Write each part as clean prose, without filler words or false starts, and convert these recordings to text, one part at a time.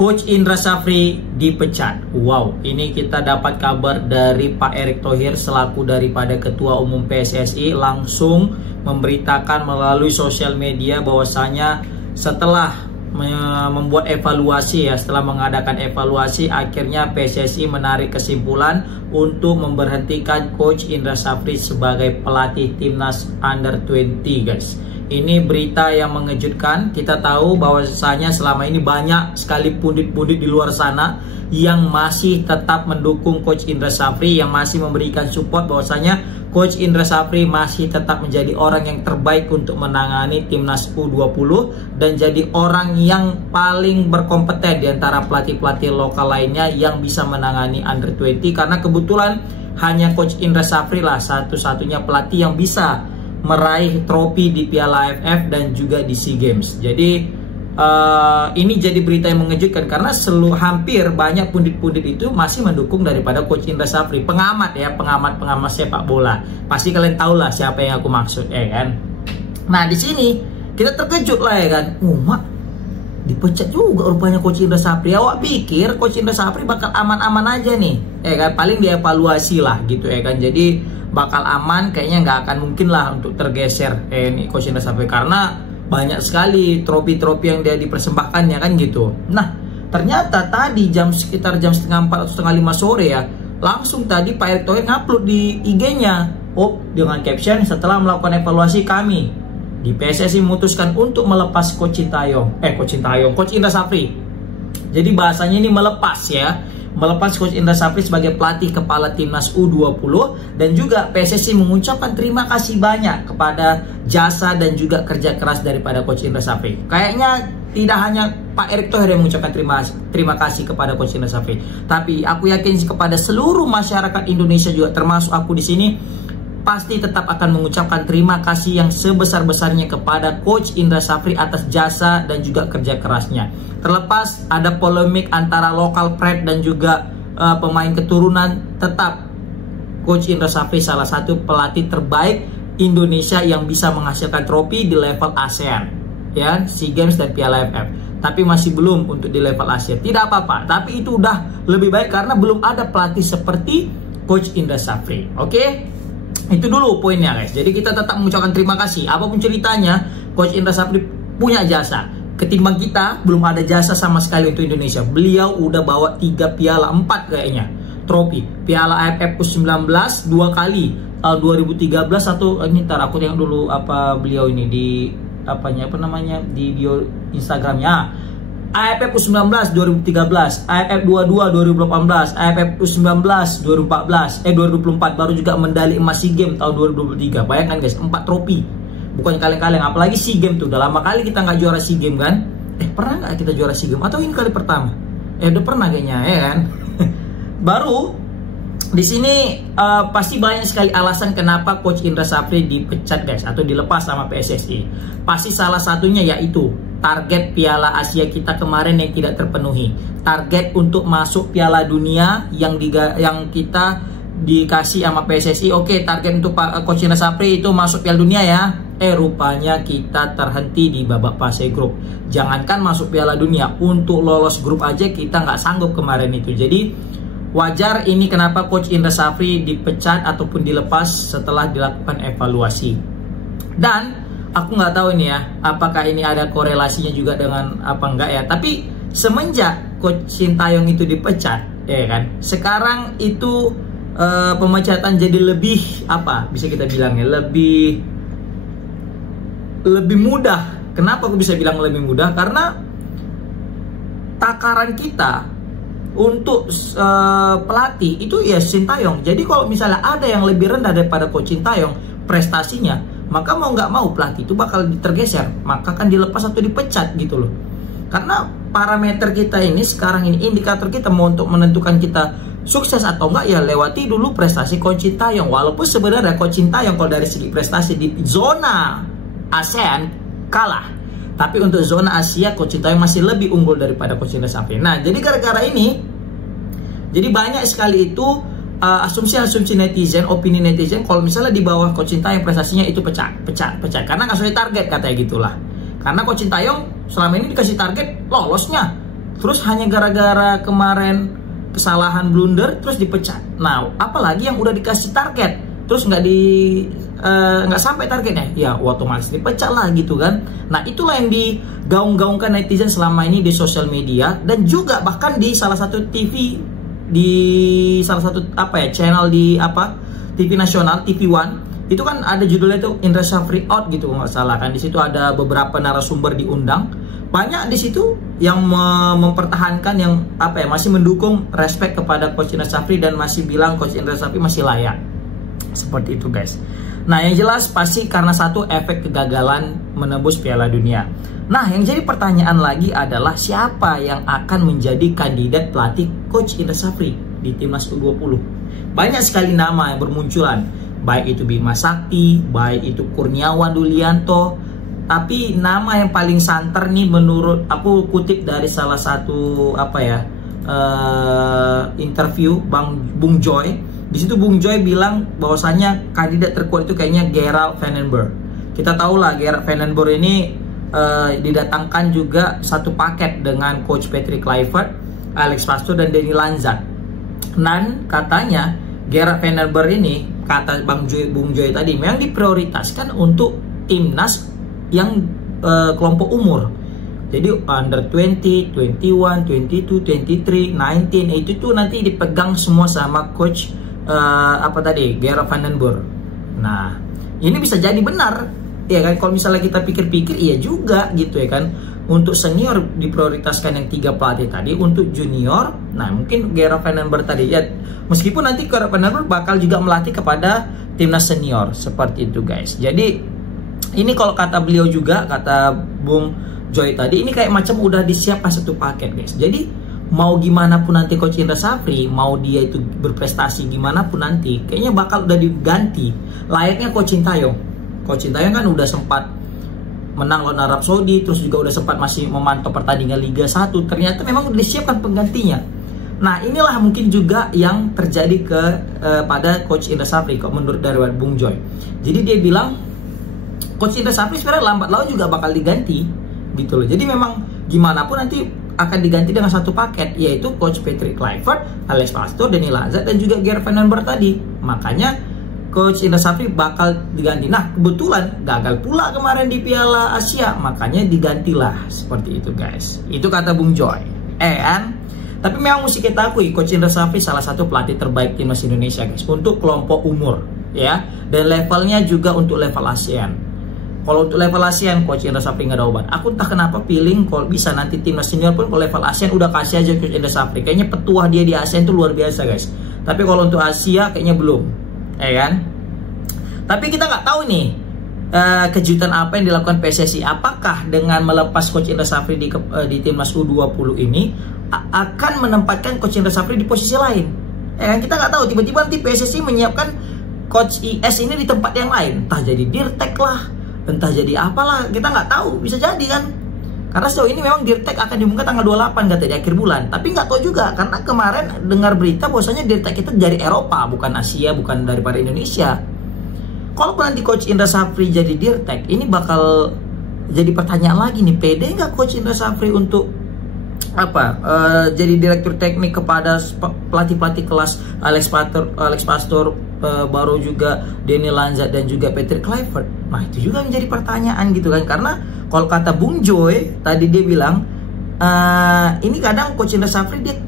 Coach Indra Syafri dipecat. Wow, ini kita dapat kabar dari Pak Erick Thohir selaku daripada Ketua Umum PSSI langsung memberitakan melalui sosial media bahwasanya setelah membuat evaluasi setelah mengadakan evaluasi, akhirnya PSSI menarik kesimpulan untuk memberhentikan Coach Indra Syafri sebagai pelatih timnas Under 20, guys. Ini berita yang mengejutkan. Kita tahu bahwasanya selama ini banyak sekali pundit-pundit di luar sana yang masih tetap mendukung Coach Indra Syafri, yang masih memberikan support bahwasanya Coach Indra Syafri masih tetap menjadi orang yang terbaik untuk menangani timnas U20 dan jadi orang yang paling berkompeten di antara pelatih-pelatih lokal lainnya yang bisa menangani Under 20, karena kebetulan hanya Coach Indra Syafri lah satu-satunya pelatih yang bisa meraih trofi di Piala AFF dan juga di SEA Games. Jadi ini jadi berita yang mengejutkan karena hampir banyak pundit-pundit itu masih mendukung daripada Coach Indra Syafri. Pengamat pengamat sepak bola. Pasti kalian tahu lah siapa yang aku maksud, kan. Nah, di sini kita terkejut lah, kan. Mak, dipecat juga rupanya Coach Indra Syafri. Awak pikir Coach Indra Syafri bakal aman-aman aja nih, kan. Paling dievaluasi lah gitu, kan. Jadi bakal aman, kayaknya nggak akan mungkin lah untuk tergeser ini Coach Indra Syafri karena banyak sekali trofi-trofi yang dia dipersembahkannya, kan gitu. Nah, ternyata tadi sekitar jam setengah 4 atau setengah 5 sore langsung tadi Pak Erick Thohir ngupload di IG-nya dengan caption, setelah melakukan evaluasi kami di PSSI memutuskan untuk melepas Coach Indra Syafri. Jadi bahasanya ini melepas Coach Indra Syafri sebagai pelatih kepala timnas U20, dan juga PSSI mengucapkan terima kasih banyak kepada jasa dan juga kerja keras daripada Coach Indra Syafri. Kayaknya tidak hanya Pak Erick Thohir yang mengucapkan terima kasih kepada Coach Indra Syafri, tapi aku yakin kepada seluruh masyarakat Indonesia juga, termasuk aku di sini, pasti tetap akan mengucapkan terima kasih yang sebesar-besarnya kepada Coach Indra Syafri atas jasa dan juga kerja kerasnya. Terlepas ada polemik antara lokal pride dan juga pemain keturunan, tetap Coach Indra Syafri salah satu pelatih terbaik Indonesia yang bisa menghasilkan trofi di level ASEAN, SEA Games dan Piala AFF. Tapi masih belum untuk di level Asia. Tidak apa-apa, tapi itu udah lebih baik karena belum ada pelatih seperti Coach Indra Syafri. Oke? Itu dulu poinnya, guys. Jadi kita tetap mengucapkan terima kasih. Apapun ceritanya, Coach Indra Syafri punya jasa. Ketimbang kita belum ada jasa sama sekali untuk Indonesia. Beliau udah bawa 4 kayaknya trofi. Piala AFF U19 2 kali. Tahun 2013 atau ini aku tengok dulu apa beliau ini di di bio Instagramnya. AFF U19 2013, AFF 22 2018, AFF U19 2014, 2024 baru juga medali emas SEA Games tahun 2023. Bayangkan, guys, 4 trofi. Bukan kaleng-kaleng, apalagi SEA Games tuh. Udah lama kali kita nggak juara SEA Games, kan? Pernah nggak kita juara SEA Games? Atau ini kali pertama? Udah pernah kayaknya, kan? Baru di sini pasti banyak sekali alasan kenapa Coach Indra Syafri dipecat, guys, atau dilepas sama PSSI. Pasti salah satunya yaitu target Piala Asia kita kemarin yang tidak terpenuhi. Target untuk masuk Piala Dunia yang kita dikasih sama PSSI. Oke, target untuk Coach Indra Syafri itu masuk Piala Dunia ya. Rupanya kita terhenti di babak fase grup. Jangankan masuk Piala Dunia, untuk lolos grup aja kita nggak sanggup kemarin itu. Jadi wajar ini kenapa Coach Indra Syafri dipecat ataupun dilepas setelah dilakukan evaluasi. Dan aku nggak tahu ini apakah ini ada korelasinya juga dengan apa enggak ya. Tapi semenjak Coach Sintayong itu dipecat, kan, sekarang itu pemecatan jadi lebih bisa kita bilang lebih mudah. Kenapa aku bisa bilang lebih mudah? Karena takaran kita untuk pelatih itu Sintayong. Jadi kalau misalnya ada yang lebih rendah daripada Coach Sintayong prestasinya, maka mau nggak mau pelatih itu bakal tergeser, maka kan dilepas atau dipecat gitu loh. Karena parameter kita ini sekarang ini, indikator kita mau untuk menentukan kita sukses atau enggak lewati dulu prestasi Coach Sintayong. Walaupun sebenarnya Coach Sintayong kalau dari segi prestasi di zona ASEAN kalah, tapi untuk zona Asia Coach Sintayong masih lebih unggul daripada Coach Indra Syafri. Nah, jadi gara-gara ini jadi banyak sekali itu asumsi-asumsi netizen, opini netizen kalau misalnya di bawah Coach Sintayong prestasinya itu pecah karena nggak sesuai target, katanya gitulah. Karena Coach Sintayong selama ini dikasih target lolosnya terus hanya gara-gara kemarin kesalahan blunder terus dipecat. Nah, apalagi yang udah dikasih target terus nggak sampai targetnya, ya otomatis dipecat lah gitu kan. Nah, itulah yang digaung-gaungkan netizen selama ini di sosial media, dan juga bahkan di salah satu TV, di salah satu channel di TV nasional, TV One. Itu kan ada judulnya itu Indra Syafri out gitu nggak salah kan. Di situ ada beberapa narasumber diundang. Banyak di situ yang mempertahankan, yang masih mendukung, respect kepada Coach Indra Syafri, dan masih bilang Coach Indra Syafri masih layak. Seperti itu guys. Nah, yang jelas pasti karena satu efek kegagalan menembus Piala Dunia. Nah, yang jadi pertanyaan lagi adalah siapa yang akan menjadi kandidat pelatih Coach Indra Syafri di Timnas U20. Banyak sekali nama yang bermunculan. Baik itu Bima Sakti, baik itu Kurniawan Dulianto. Tapi nama yang paling santer nih menurut aku kutip dari salah satu interview Bung Joy. Di situ Bung Joy bilang bahwasanya kandidat terkuat itu kayaknya Gerard van den Berg. Kita tahu lah Gerard van den Berg ini didatangkan juga satu paket dengan Coach Patrick Kluivert, Alex Pastoor, dan Danny Lanzat. Dan katanya Gerard van den Berg ini, kata Bung Joy tadi, memang diprioritaskan untuk timnas yang kelompok umur. Jadi under 20, 21, 22, 23, 19 itu tuh nanti dipegang semua sama coach Gerard van den Berg. Nah, ini bisa jadi benar, ya kan? Kalau misalnya kita pikir-pikir, iya juga gitu ya kan. Untuk senior diprioritaskan yang 3 pelatih tadi, untuk junior, nah mungkin Gerard van den Berg tadi ya. Meskipun nanti Gerard van den Berg bakal juga melatih kepada timnas senior, seperti itu guys. Jadi ini kalau kata beliau juga, kata Bung Joy tadi, ini kayak macam udah disiapkan satu paket guys. Jadi mau gimana pun nanti Coach Indra Syafri, mau dia itu berprestasi gimana pun nanti, kayaknya bakal udah diganti. Layaknya Coach Sintayong. Coach Sintayong kan udah sempat menang lawan Arab Saudi, terus juga udah sempat masih memantau pertandingan Liga 1. Ternyata memang udah disiapkan penggantinya. Nah, inilah mungkin juga yang terjadi pada Coach Indra Syafri kok menurut dari Bung Joy. Jadi dia bilang Coach Indra Syafri sebenarnya lambat laun juga bakal diganti gitu loh. Jadi memang gimana pun nanti akan diganti dengan satu paket, yaitu Coach Patrick Kluivert, Alex Pastoor, Danny Lanzat, dan juga Gerard van den Berg tadi. Makanya Coach Indra Syafri bakal diganti. Nah, kebetulan gagal pula kemarin di Piala Asia, makanya digantilah seperti itu guys. Itu kata Bung Joy. Tapi memang mesti kita akui Coach Indra Syafri salah satu pelatih terbaik timnas Indonesia guys, untuk kelompok umur ya, dan levelnya juga untuk level ASEAN. Kalau untuk level ASEAN Coach Indra Syafri nggak ada obat. Aku entah kenapa feeling kalau bisa nanti timnas senior pun kalau level ASEAN udah kasih aja Coach Indra Syafri. Kayaknya petuah dia di ASEAN itu luar biasa guys. Tapi kalau untuk Asia kayaknya belum, ya kan? Tapi kita nggak tahu nih kejutan apa yang dilakukan PSSI. Apakah dengan melepas Coach Indra Syafri di timnas U20 ini akan menempatkan Coach Indra Syafri di posisi lain? Ya kan? Kita nggak tahu. Tiba-tiba nanti PSSI menyiapkan Coach IS ini di tempat yang lain, entah jadi Dirtek lah, entah jadi apalah, kita nggak tahu, bisa jadi kan. Karena sejauh ini memang Dirtek akan diumumkan tanggal 28 kata di akhir bulan. Tapi nggak tahu juga, karena kemarin dengar berita bahwasanya Dirtek itu dari Eropa, bukan Asia, bukan daripada Indonesia. Kalau nanti Coach Indra Syafri jadi Dirtek, ini bakal jadi pertanyaan lagi nih, pede nggak Coach Indra Syafri untuk jadi direktur teknik kepada pelatih-pelatih kelas Alex Pastoor, baru juga Danny Lanzat dan juga Patrick Kluivert. Nah, itu juga menjadi pertanyaan gitu kan. Karena kalau kata Bung Joy tadi, dia bilang ini kadang Coach Indra Syafri dia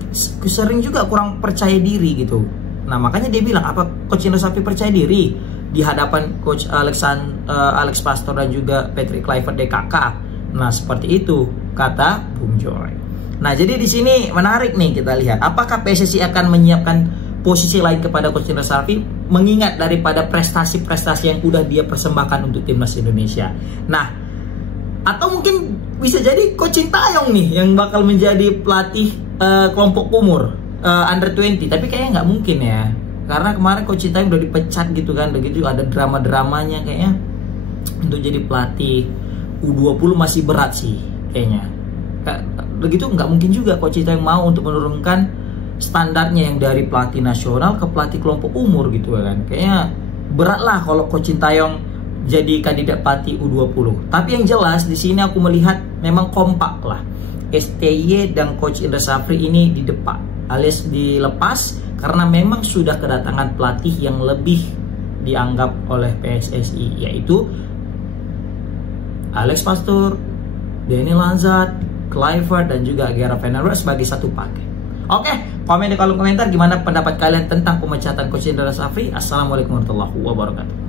sering juga kurang percaya diri gitu. Nah, makanya dia bilang, apa Coach Indra Syafri percaya diri di hadapan Coach Alex Pastoor dan juga Patrick Kluivert DKK? Nah, seperti itu kata Bung Joy. Nah, jadi di sini menarik nih kita lihat, apakah PSSI akan menyiapkan posisi lain kepada Coach Indra Syafri mengingat daripada prestasi-prestasi yang udah dia persembahkan untuk timnas Indonesia. Nah, atau mungkin bisa jadi Coach Sintayong nih yang bakal menjadi pelatih kelompok umur under 20, tapi kayaknya nggak mungkin ya, karena kemarin Coach Sintayong udah dipecat gitu kan, begitu ada drama-dramanya. Kayaknya untuk jadi pelatih U20 masih berat sih kayaknya. Begitu nggak mungkin juga Coach Sintayong mau untuk menurunkan standarnya yang dari pelatih nasional ke pelatih kelompok umur gitu kan. Kayaknya berat lah kalau Coach Sintayong jadi kandidat pelatih U20. Tapi yang jelas di sini aku melihat memang kompak lah STY dan Coach Indra Safri ini alias dilepas karena memang sudah kedatangan pelatih yang lebih dianggap oleh PSSI, yaitu Alex Pastur, Danny Lanzat, Kluivert, dan juga Gerard Van der Merwe sebagai satu paket. Oke, komen di kolom komentar gimana pendapat kalian tentang pemecatan Coach Indra Safri. Assalamualaikum warahmatullahi wabarakatuh.